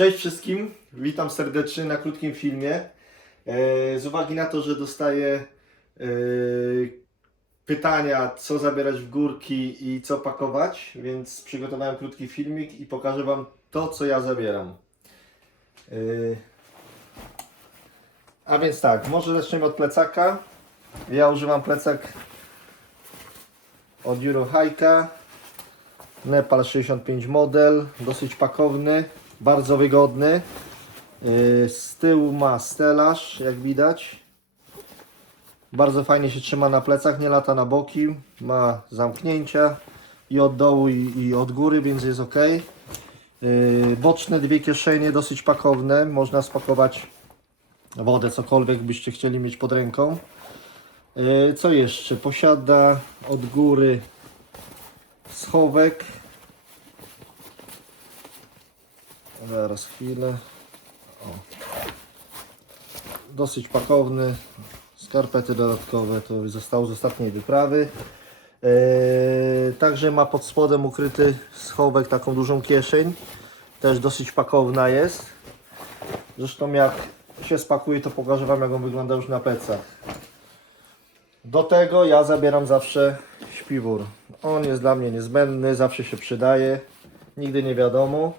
Cześć wszystkim, witam serdecznie na krótkim filmie. E, Z uwagi na to, że dostaję e, pytania, co zabierać w górki i co pakować, więc przygotowałem krótki filmik i pokażę Wam to, co ja zabieram. E, A więc tak, może zaczniemy od plecaka. Ja używam plecak od Eurohike'a. Nepal 65 model, dosyć pakowny, bardzo wygodny. Yy, Z tyłu ma stelaż, jak widać. Bardzo fajnie się trzyma na plecach, nie lata na boki. Ma zamknięcia i od dołu i, i od góry, więc jest ok. Yy, Boczne dwie kieszenie, dosyć pakowne. Można spakować wodę, cokolwiek byście chcieli mieć pod ręką. Yy, Co jeszcze? Posiada od góry schowek. Zaraz chwilę. O. Dosyć pakowny. Skarpety dodatkowe to zostało z ostatniej wyprawy. Eee, także ma pod spodem ukryty schowek, taką dużą kieszeń. Też dosyć pakowna jest. Zresztą jak się spakuje, to pokażę Wam jak on wygląda już na plecach. Do tego ja zabieram zawsze śpiwór. On jest dla mnie niezbędny, zawsze się przydaje. Nigdy nie wiadomo.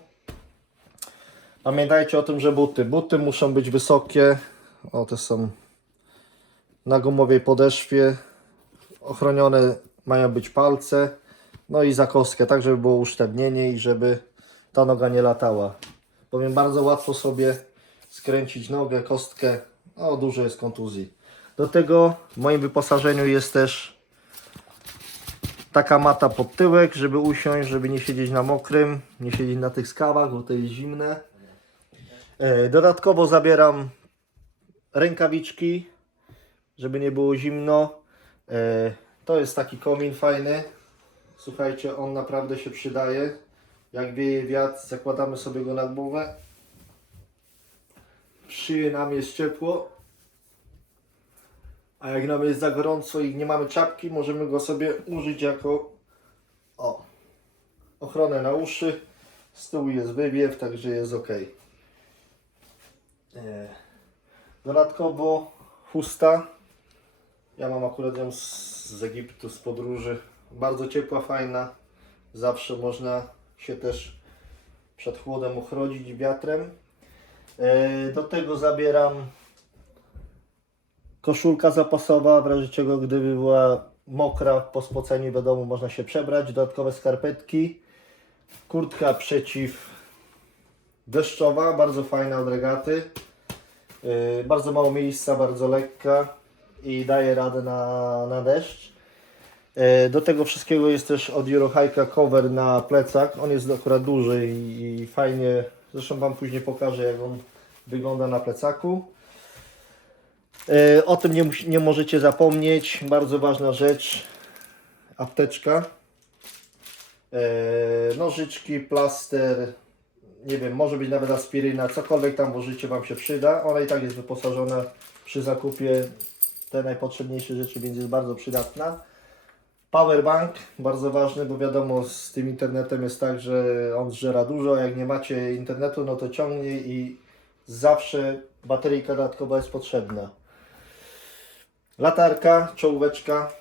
Pamiętajcie o tym, że buty. Buty muszą być wysokie. O, te są na gumowej podeszwie. Ochronione mają być palce. No i zakoskę, tak żeby było usztywnienie i żeby ta noga nie latała. Powiem, bardzo łatwo sobie skręcić nogę, kostkę. O, dużo jest kontuzji. Do tego w moim wyposażeniu jest też taka mata pod tyłek, żeby usiąść, żeby nie siedzieć na mokrym, nie siedzieć na tych skałach, bo to jest zimne. E, Dodatkowo zabieram rękawiczki, żeby nie było zimno. E, To jest taki komin fajny. Słuchajcie, on naprawdę się przydaje. Jak wieje wiatr, zakładamy sobie go na głowę. Szyję nam jest ciepło. A jak nam jest za gorąco i nie mamy czapki, możemy go sobie użyć jako o, ochronę na uszy. Z tyłu jest wywiew, także jest ok. E, Dodatkowo chusta. Ja mam akurat ją z, z Egiptu, z podróży. Bardzo ciepła, fajna. Zawsze można się też przed chłodem uchrodzić wiatrem. E, Do tego zabieram koszulka zapasowa, w razie czego gdyby była mokra po spoceniu do domu można się przebrać, dodatkowe skarpetki, kurtka przeciw deszczowa, bardzo fajna od regaty, yy, bardzo mało miejsca, bardzo lekka i daje radę na, na deszcz. Yy, Do tego wszystkiego jest też od Eurohike'a cover na plecak, on jest akurat duży i, fajnie, zresztą Wam później pokażę jak on wygląda na plecaku. E, O tym nie, nie możecie zapomnieć. Bardzo ważna rzecz. Apteczka. Nożyczki, plaster. Nie wiem, może być nawet aspiryna. Cokolwiek tam włożycie Wam się przyda. Ona i tak jest wyposażona przy zakupie te najpotrzebniejsze rzeczy, więc jest bardzo przydatna. Powerbank, bardzo ważny, bo wiadomo z tym internetem jest tak, że on zżera dużo. Jak nie macie internetu, no to ciągnie i zawsze bateryjka dodatkowa jest potrzebna. Latarka, czołóweczka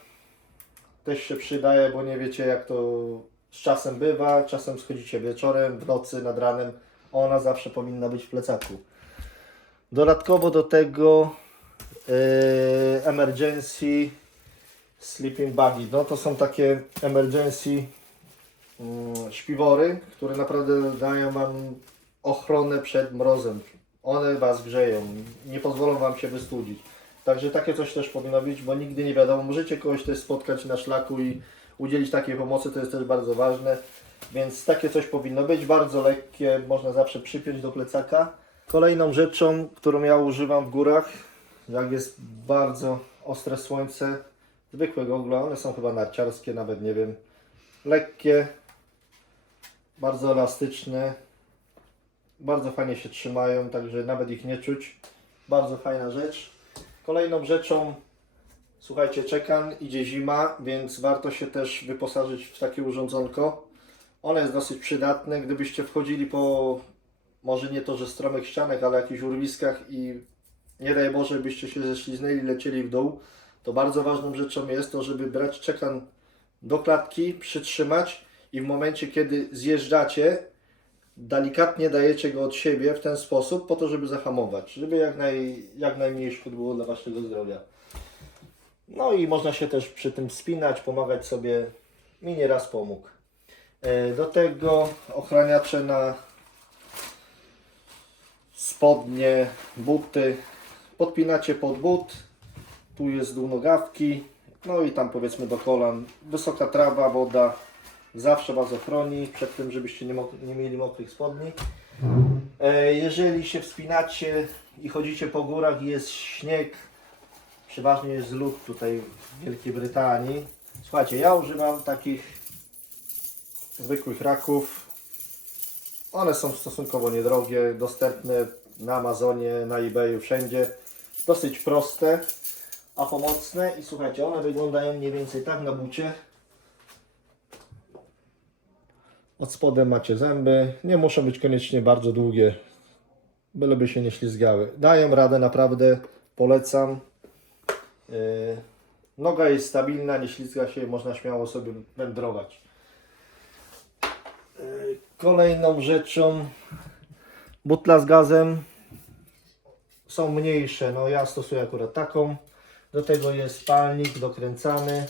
też się przydaje, bo nie wiecie jak to z czasem bywa. Czasem schodzicie wieczorem, w nocy, nad ranem. Ona zawsze powinna być w plecaku. Dodatkowo do tego e, emergency sleeping buggy. No to są takie emergency mm, śpiwory, które naprawdę dają Wam ochronę przed mrozem. One Was grzeją, nie pozwolą Wam się wystudzić. Także takie coś też powinno być, bo nigdy nie wiadomo, możecie kogoś też spotkać na szlaku i udzielić takiej pomocy, to jest też bardzo ważne. Więc takie coś powinno być, bardzo lekkie, można zawsze przypiąć do plecaka. Kolejną rzeczą, którą ja używam w górach, jak jest bardzo ostre słońce, zwykłe gogle, one są chyba narciarskie, nawet nie wiem, lekkie, bardzo elastyczne, bardzo fajnie się trzymają, także nawet ich nie czuć. Bardzo fajna rzecz. Kolejną rzeczą, słuchajcie, czekam, idzie zima, więc warto się też wyposażyć w takie urządzonko. One jest dosyć przydatne, gdybyście wchodzili po może nie to, że stromych ścianek, ale jakichś urwiskach i nie daj Boże, byście się ześliznęli, lecieli w dół, to bardzo ważną rzeczą jest to, żeby brać czekan do klatki, przytrzymać i w momencie, kiedy zjeżdżacie, delikatnie dajecie go od siebie w ten sposób, po to, żeby zahamować, żeby jak, naj, jak najmniej szkód było dla Waszego zdrowia. No i można się też przy tym spinać, pomagać sobie. Mi nieraz pomógł. E, Do tego ochraniacze na spodnie, buty. Podpinacie pod but. Tu jest dół nogawki. No i tam powiedzmy do kolan. Wysoka trawa, woda. Zawsze Was ochroni przed tym, żebyście nie, nie mieli mokrych spodni. E, Jeżeli się wspinacie i chodzicie po górach i jest śnieg, przeważnie jest lód tutaj w Wielkiej Brytanii. Słuchajcie, ja używam takich zwykłych raków. One są stosunkowo niedrogie, dostępne na Amazonie, na eBayu, wszędzie. Dosyć proste, a pomocne. I słuchajcie, one wyglądają mniej więcej tak na bucie. Od spodem macie zęby. Nie muszą być koniecznie bardzo długie, byleby się nie ślizgały. Dają radę, naprawdę polecam. Yy, Noga jest stabilna, nie ślizga się, można śmiało sobie wędrować. Yy, Kolejną rzeczą, butla z gazem są mniejsze, no ja stosuję akurat taką. Do tego jest palnik dokręcany.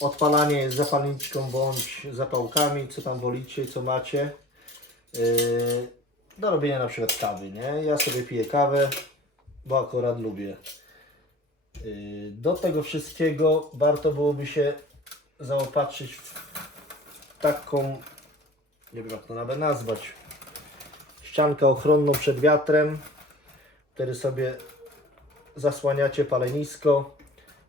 Odpalanie jest zapalniczką bądź zapałkami, co tam wolicie, co macie. Yy, do robienia na przykład kawy, nie? Ja sobie piję kawę, bo akurat lubię. Yy, Do tego wszystkiego warto byłoby się zaopatrzyć w taką, nie wiem jak to nawet nazwać, ściankę ochronną przed wiatrem. Wtedy sobie zasłaniacie palenisko,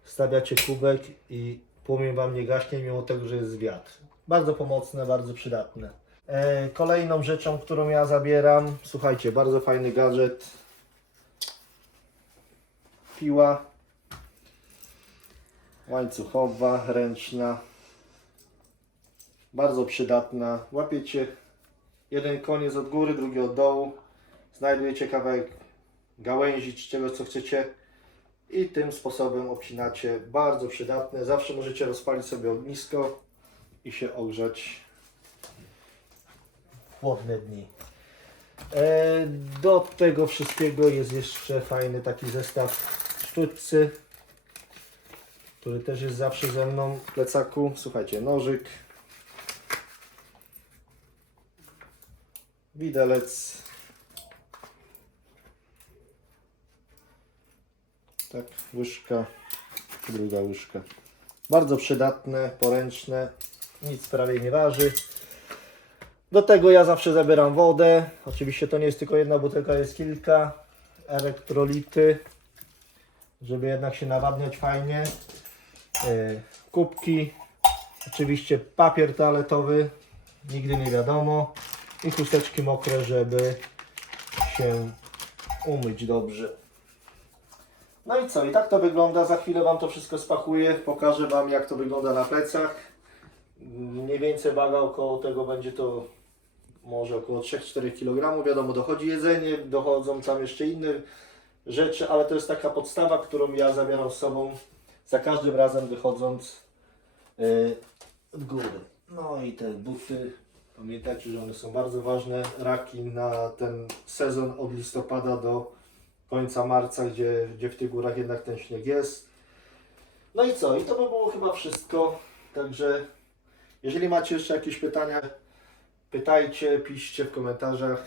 stawiacie kubek i płomień Wam nie gaśnie mimo tego, że jest wiatr. Bardzo pomocne, bardzo przydatne. E, Kolejną rzeczą, którą ja zabieram, słuchajcie, bardzo fajny gadżet. Piła łańcuchowa, ręczna. Bardzo przydatna. Łapiecie jeden koniec od góry, drugi od dołu. Znajdujecie kawałek gałęzi czy czegoś, co chcecie i tym sposobem obcinacie. Bardzo przydatne. Zawsze możecie rozpalić sobie ognisko i się ogrzać w chłodne dni. E, Do tego wszystkiego jest jeszcze fajny taki zestaw sztućcy, który też jest zawsze ze mną w plecaku. Słuchajcie, nożyk, widelec, tak, łyżka, druga łyżka. Bardzo przydatne, poręczne, nic prawie nie waży. Do tego ja zawsze zabieram wodę. Oczywiście to nie jest tylko jedna butelka, jest kilka. Elektrolity, żeby jednak się nawadniać fajnie. E, Kubki, oczywiście papier toaletowy, nigdy nie wiadomo. I chusteczki mokre, żeby się umyć dobrze. No i co? I tak to wygląda. Za chwilę Wam to wszystko spakuję. Pokażę Wam jak to wygląda na plecach. Mniej więcej waga około tego będzie to może około 3-4 kg. Wiadomo, dochodzi jedzenie, dochodzą tam jeszcze inne rzeczy, ale to jest taka podstawa, którą ja zabieram z sobą za każdym razem wychodząc yy, w góry. No i te buty, pamiętajcie, że one są bardzo ważne. Raki na ten sezon od listopada do końca marca, gdzie, gdzie w tych górach jednak ten śnieg jest. No i co? I to by było chyba wszystko. Także jeżeli macie jeszcze jakieś pytania, pytajcie, piszcie w komentarzach.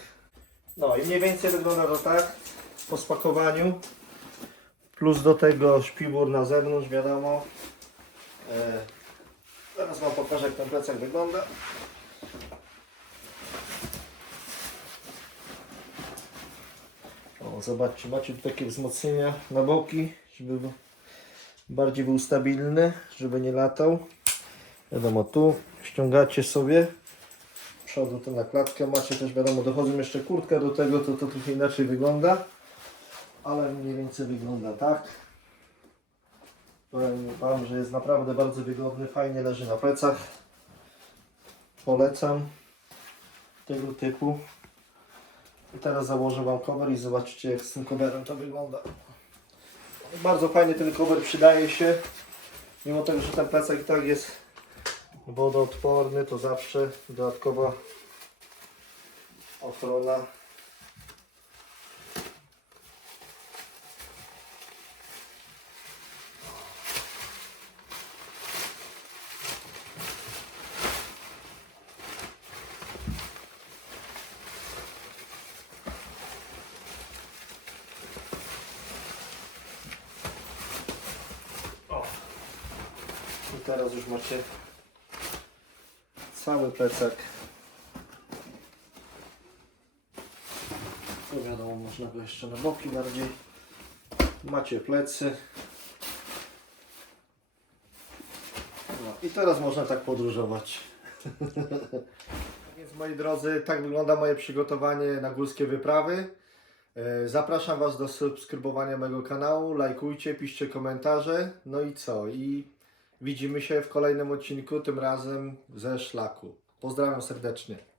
No i mniej więcej wygląda to tak po spakowaniu. Plus do tego śpiwór na zewnątrz, wiadomo. Zaraz Wam pokażę jak ten plecak wygląda. O, zobaczcie, macie tu takie wzmocnienia na boki, żeby bardziej był stabilny, żeby nie latał. Wiadomo, tu ściągacie sobie przodu to na klatkę macie też wiadomo, dochodzą jeszcze kurtka do tego, to to trochę inaczej wygląda, ale mniej więcej wygląda tak. Powiem Wam, że jest naprawdę bardzo wygodny, fajnie leży na plecach. Polecam tego typu. I teraz założę Wam cover i zobaczcie jak z tym coverem to wygląda. Bardzo fajnie ten cover przydaje się. Mimo tego, że ten plecak i tak jest wodoodporny, to zawsze dodatkowa ochrona. O. I teraz już macie cały plecak. To wiadomo, można go jeszcze na boki bardziej. Macie plecy. No, I teraz można tak podróżować. Więc moi drodzy, tak wygląda moje przygotowanie na górskie wyprawy. E, Zapraszam Was do subskrybowania mojego kanału, lajkujcie, piszcie komentarze. No i co? I widzimy się w kolejnym odcinku, tym razem ze szlaku. Pozdrawiam serdecznie.